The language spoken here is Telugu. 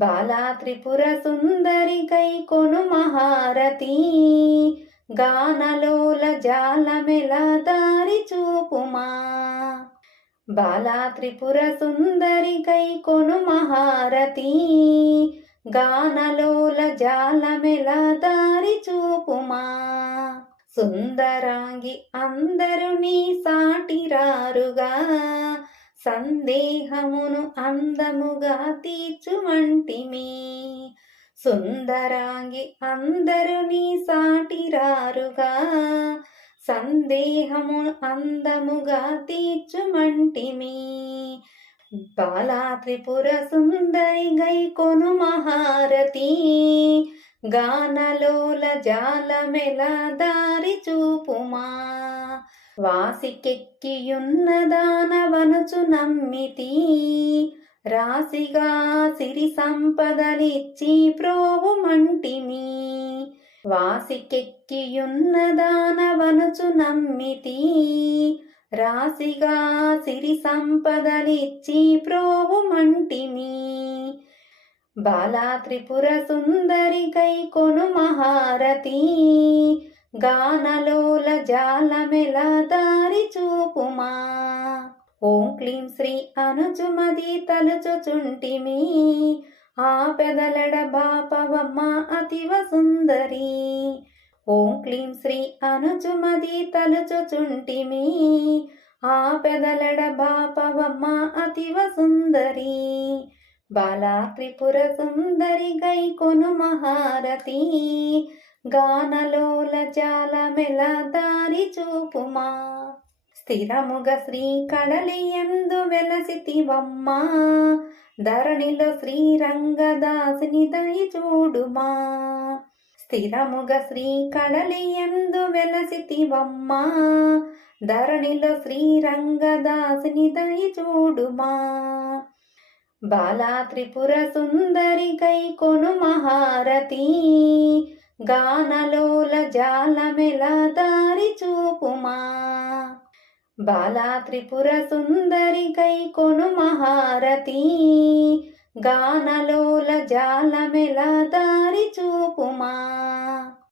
బాలా త్రిపుర సుందరి కై కొను మహారతి, గానలోల జాలమెల దారి చూపుమా. బాలా త్రిపుర సుందరి కై కొను మహారతి, గానలోల జాలమెల దారి చూపుమా. సుందరాంగి అందరు నీ సాటిరారుగా, సందేహమును అందముగా తీర్చుమంటిమి. సుందరాంగి అందరు నీ సాటిరారుగా, సందేహమును అందముగా తీర్చుమంటిమి. బాలా త్రిపుర సుందరి గై కొను మహారతి, గానలోల జాలమెల దారి చూపుమా. వాసికెక్కియున్న దానవనుచు నమ్మితి, రాశిగా సిరి సంపదలిచ్చి ప్రోవుమంటిమి. వాసికెక్కియున్న దానవనుచు నమ్మితి, రాశిగా సిరి సంపదలిచ్చి ప్రోవుమంటిమి. బాలా త్రిపుర సుందరి కై కొను మహారతి, గానలోల జాలమెల దారి చూపుమా. ఓం క్లీం శ్రీ అనుచుమది తలుచుచుంటిమి, ఆ పెదలెడ బాపవమ్మ అతివ సుందరి. ఓం క్లీం శ్రీ అనుచుమది తలుచుచుంటిమి, ఆ పెదలెడ బాపవమ్మ అతివ సుందరి. బాలా త్రిపుర సుందరి గై కొను మహారతి, గానలోల జాలమెల దారి చూపుమా. స్థిరముగ శ్రీ కడలియందు వెలసితివమ్మ, ధరణిలో శ్రీరంగదాసుని దయ చూడుమా. స్థిరముగ శ్రీ కడలియందు వెలసితివమ్మ, ధరణిలో శ్రీరంగదాసుని దయ చూడుమా. బాలా త్రిపుర సుందరి కై కొను మహారతి, గానలోల జాలమెల దారి చూపుమా. బాలా త్రిపుర సుందరి కై కొను మహారతి, గానలోల జాలమెల దారి చూపుమా.